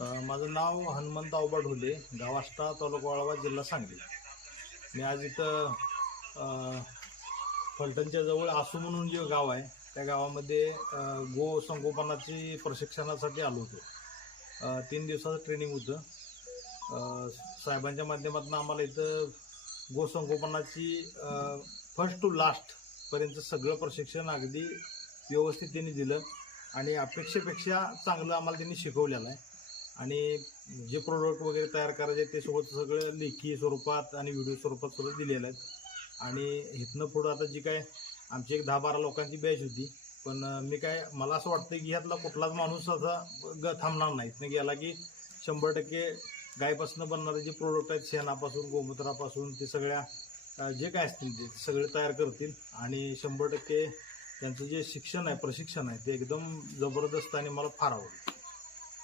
माझं नाव हनुमंत आऊबा ढोले, गाव आष्टा, तालुका वाळवा, जिल्हा सांगली. मी आज इथं फलटणच्या जवळ आसू म्हणून जे गाव आहे त्या गावामध्ये गो संगोपनाची प्रशिक्षणासाठी आलो होतो. 3 दिवसाचं ट्रेनिंग होतं. साहेबांच्या माध्यमातून आम्हाला इथं गो संगोपनाची फर्स्ट टू लास्ट पर्यंत सगळं प्रशिक्षण अगदी व्यवस्थिततेने दिलं आणि अपेक्षेपेक्षा चांगलं आम्हाला त्यांनी शिकवलेलं आहे. आणि जे प्रोडक्ट वगैरे तयार करायचे ते सगळं लेखी स्वरूपात आणि व्हिडिओ स्वरूपात सगळं दिलेलं आहे. आणि इथनं पुढं आता जी काय आमची एक 10-12 लोकांची बॅच होती, पण मला असं वाटतं की ह्यातला कुठलाच माणूस असा थांबणार नाही. इथनं गेला की 100% गायपासून बनणारे जे प्रोडक्ट आहेत, शेणापासून, गोमूत्रापासून, ते सगळ्या जे काय असतील ते सगळे तयार करतील. आणि 100% त्यांचं जे शिक्षण आहे, प्रशिक्षण आहे, ते एकदम जबरदस्त आणि मला फार आवडलं.